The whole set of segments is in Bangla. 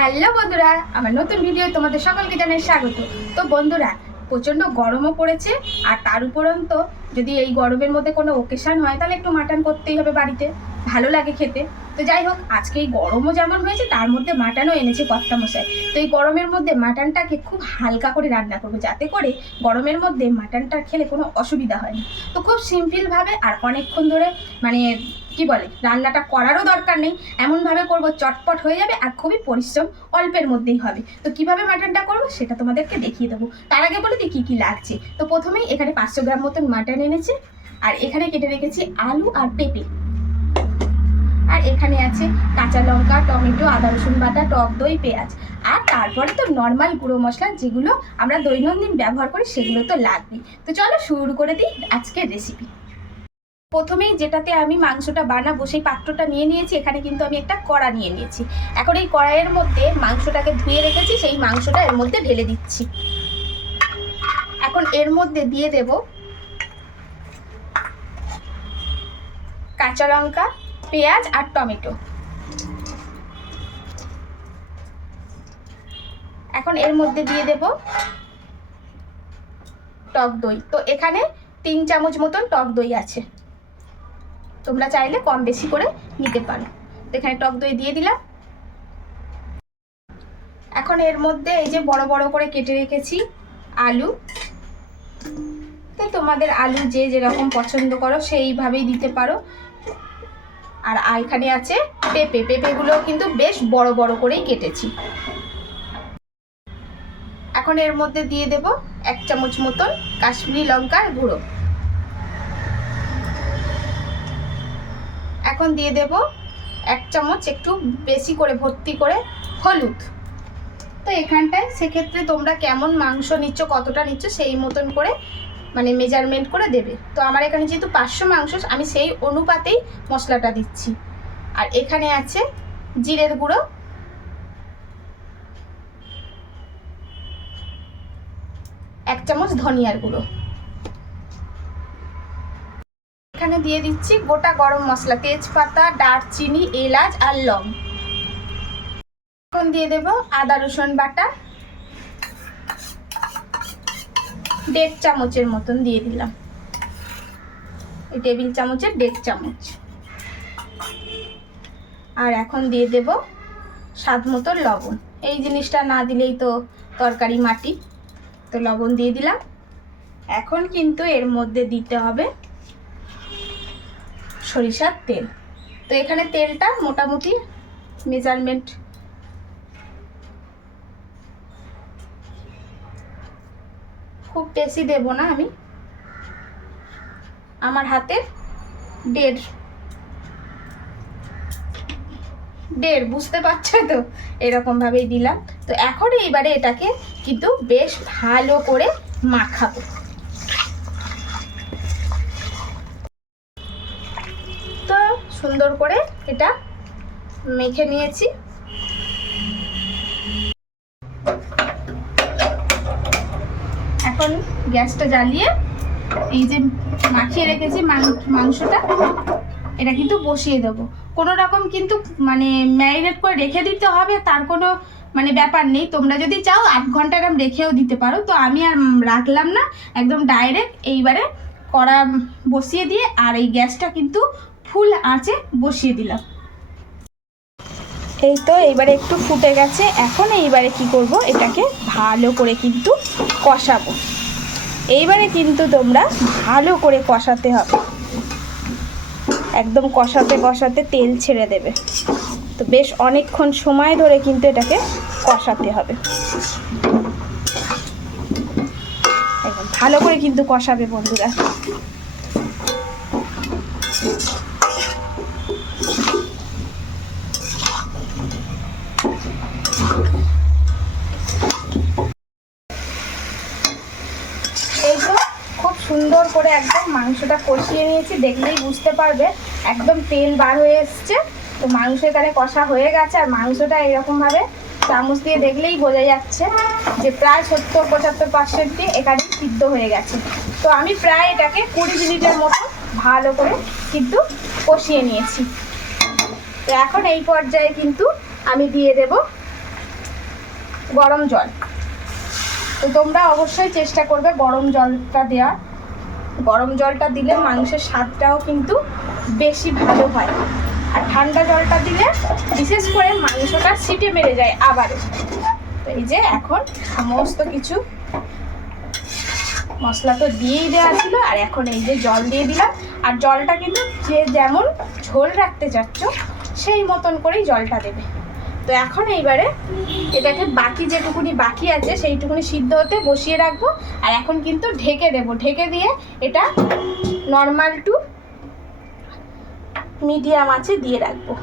হ্যালো বন্ধুরা, আমার নতুন ভিডিও তোমাদের সকলকে জানাই স্বাগত। তো বন্ধুরা, প্রচণ্ড গরমও পড়েছে, আর তার উপরন্ত যদি এই গরমের মধ্যে কোনো ওকেশান হয় তাহলে একটু মাটন করতেই হবে বাড়িতে, ভালো লাগে খেতে। তো যাই হোক, আজকে এই গরমও যেমন হয়েছে তার মধ্যে মাটনও এনেছে কর্তামশাই। তো এই গরমের মধ্যে মাটনটাকে খুব হালকা করে রান্না করবো, যাতে করে গরমের মধ্যে মাটনটা খেলে কোনো অসুবিধা হয় না। তো খুব সিম্পলভাবে আর অনেকক্ষণ ধরে মানে কি বলে রান্নাটা করারও দরকার নেই, এমনভাবে করব চটপট হয়ে যাবে আর খুবই পরিশ্রম অল্পের মধ্যেই হবে। তো কিভাবে মাটনটা করবো সেটা তোমাদেরকে দেখিয়ে দেবো। তার আগে বলে দিই কী কী লাগছে। তো প্রথমেই এখানে 500 গ্রাম মতন মাটন এনেছে, আর এখানে কেটে রেখেছি আলু আর পেঁপে, আর এখানে আছে কাঁচা লঙ্কা, টমেটো, আদা রসুন বাটা, টক দই, পেঁয়াজ, আর তারপরে তো নর্মাল গুঁড়ো মশলা যেগুলো আমরা দৈনন্দিন ব্যবহার করি সেগুলো তো লাগবেই। তো চলো শুরু করে দিই আজকের রেসিপি। প্রথমেই যেটাতে আমি মাংসটা বানাবো সেই পাত্রটা নিয়ে নিয়েছি। এখানে কিন্তু আমি একটা কড়া নিয়ে নিয়েছি। এখন এই কড়াইয়ের মধ্যে মাংসটাকে ধুয়ে রেখেছি, সেই মাংসটা এর মধ্যে ঢেলে দিচ্ছি। এখন এর মধ্যে দিয়ে দেব কাঁচা লঙ্কা, পেঁয়াজ আর টমেটো। এখন এর মধ্যে দিয়ে দেব টক দই। তো এখানে 3 চামচ মতন টক দই আছে, তোমরা চাইলে কম বেশি করে নিতে পারো। তো এখানে টক দই দিয়ে দিলাম। এখন এর মধ্যে এই যে বড় বড় করে কেটে রেখেছি আলু। তো তোমাদের আলু যে যেরকম পছন্দ করো সেইভাবেই দিতে পারো। আর এখানে আছে পেঁপে, পেঁপেগুলো কিন্তু বেশ বড় বড় করেই কেটেছি। এখন এর মধ্যে দিয়ে দেব 1 চামচ মতন কাশ্মীরি লঙ্কার গুঁড়ো। এখন দিয়ে দেব 1 চামচ একটু বেশি করে ভর্তি করে হলুদ। তো এখানটায় সেক্ষেত্রে তোমরা কেমন মাংস নিচ্ছ, কতটা নিচ্ছ সেই মতন করে মানে মেজারমেন্ট করে দেবে। তো আমার এখানে যেহেতু 500 মাংস, আমি সেই অনুপাতেই মশলাটা দিচ্ছি। আর এখানে আছে জিরের গুঁড়ো, এক চামচ ধনিয়ার গুঁড়ো। এখানে দিয়ে দিচ্ছি গোটা গরম মশলা, তেজপাতা, দারচিনি, এলাচ আর লং। এখন দিয়ে দেব আদা রসুন বাটা 1.5 চামচের মতন দিয়ে দিলাম, এই টেবিল চামচের 1.5 চামচ। আর এখন দিয়ে দেব স্বাদ মতো লবণ। এই জিনিসটা না দিলেই তো তরকারি মাটি, তো লবণ দিয়ে দিলাম। এখন কিন্তু এর মধ্যে দিতে হবে সরিষার তেল। তো এখানে তেলটা মোটামুটি মেজারমেন্ট খুব বেশি দেব না, আমি আমার হাতে 1.5 বুঝতে পারছো তো, এরকম ভাবেই দিলাম। তো এখন এইবারে এটাকে কিন্তু বেশ ভালো করে মাখাবো। তো সুন্দর করে এটা মেখে নিয়েছি। এখন গ্যাসটা জ্বালিয়ে এই যে মাখিয়ে রেখেছি মাংসটা, এটা কিন্তু বসিয়ে দেবো। কোনো রকম কিন্তু মানে ম্যারিনেট করে রেখে দিতে হবে তার কোনো মানে ব্যাপার নেই। তোমরা যদি চাও 8 ঘন্টা এরকম রেখেও দিতে পারো। তো আমি আর রাখলাম না, একদম ডাইরেক্ট এইবারে কড়া বসিয়ে দিয়ে আর এই গ্যাসটা কিন্তু ফুল আঁচে বসিয়ে দিলাম। এই তো এইবারে একটু ফুটে গেছে। এখন এইবারে কি করব, এটাকে ভালো করে কিন্তু কষাবো। এইবারে কিন্তু তোমরা ভালো করে কষাতে হবে, একদম কষাতে কষাতে তেল ছেড়ে দেবে। তো বেশ অনেকক্ষণ সময় ধরে কিন্তু এটাকে কষাতে হবে, একদম ভালো করে কিন্তু কষাবে বন্ধুরা। এই তো খুব সুন্দর করে একদম মাংসটা কষিয়ে নিয়েছি, দেখলেই বুঝতে পারবে একদম তেল বার হয়ে এসছে। তো মাংস এখানে কষা হয়ে গেছে, আর মাংসটা এরকমভাবে চামচ দিয়ে দেখলেই বোঝা যাচ্ছে যে প্রায় 70-75% দিয়ে এখানে সিদ্ধ হয়ে গেছে। তো আমি প্রায় এটাকে 20 মিনিটের মতো ভালো করে কিন্তু কষিয়ে নিয়েছি। তো এখন এই পর্যায়ে কিন্তু আমি দিয়ে দেব গরম জল। তো তোমরা অবশ্যই চেষ্টা করবে গরম জলটা দেওয়ার। গরম জলটা দিলে মাংসের স্বাদটাও কিন্তু বেশি ভালো হয়। আর ঠান্ডা জলটা দিলে বিশেষ করে মাংসটা সিটে মেরে যায় আবারও। তো এই যে এখন সমস্ত কিছু মশলা তো দিয়েই দেওয়া ছিল, আর এখন এই যে জল দিয়ে দিলাম। আর জলটা কিন্তু যে যেমন ঝোল রাখতে চাচ্ছ সেই মতন করেই জলটা দেবে। তো এখন এইবারে এটাকে বাকি যেটুকুনি বাকি আছে সেইটুকুনি সিদ্ধ হতে বসিয়ে রাখবো। আর এখন কিন্তু ঢেকে দেবো, ঢেকে দিয়ে এটা নর্মাল টু মিডিয়াম আঁচে দিয়ে রাখবো।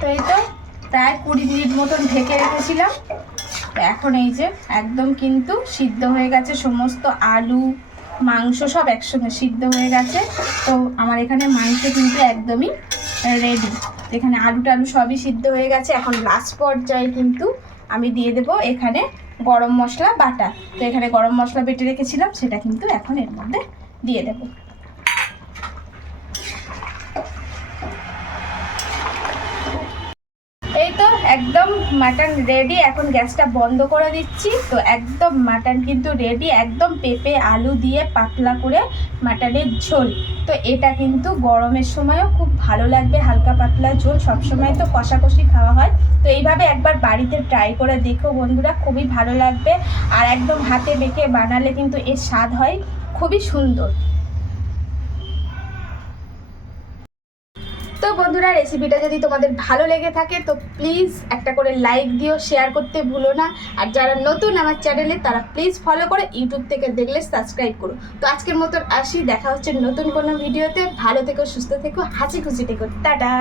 তো এই তো প্রায় 20 মিনিট মতন ঢেকে রেখেছিলাম। তো এখন এই যে একদম কিন্তু সিদ্ধ হয়ে গেছে, সমস্ত আলু মাংস সব একসঙ্গে সিদ্ধ হয়ে গেছে। তো আমার এখানে মাংস কিন্তু একদমই রেডি। এখানে আলু টালু সবই সিদ্ধ হয়ে গেছে। এখন লাস্ট পর্যায়ে কিন্তু আমি দিয়ে দেবো এখানে গরম মশলা বাটা। তো এখানে গরম মশলা বেটে রেখেছিলাম, সেটা কিন্তু এখন এর মধ্যে দিয়ে দেবো। এই তো একদম মাটন রেডি। এখন গ্যাসটা বন্ধ করে দিচ্ছি। তো একদম মাটন কিন্তু রেডি, একদম পেঁপে আলু দিয়ে পাতলা করে মাটনের ঝোল। তো এটা কিন্তু গরমের সময়ও খুব ভালো লাগবে, হালকা পাতলা ঝোল। সবসময় তো কষাকষি খাওয়া হয়, তো এইভাবে একবার বাড়িতে ট্রাই করে দেখো বন্ধুরা, খুবই ভালো লাগবে। আর একদম হাতে মেখে বানালে কিন্তু এর স্বাদ হয় খুবই সুন্দর। তো বন্ধুরা, রেসিপিটা যদি তোমাদের ভালো লেগে থাকে তো প্লিজ একটা করে লাইক দিও, শেয়ার করতে ভুলো না। আর যারা নতুন আমার চ্যানেলে তারা প্লিজ ফলো করে, ইউটিউব থেকে দেখলে সাবস্ক্রাইব করো। তো আজকের মতন আসি, দেখা হচ্ছে নতুন কোনো ভিডিওতে। ভালো থেকো, সুস্থ থেকো, হাসি খুশি থেকো, টাটা।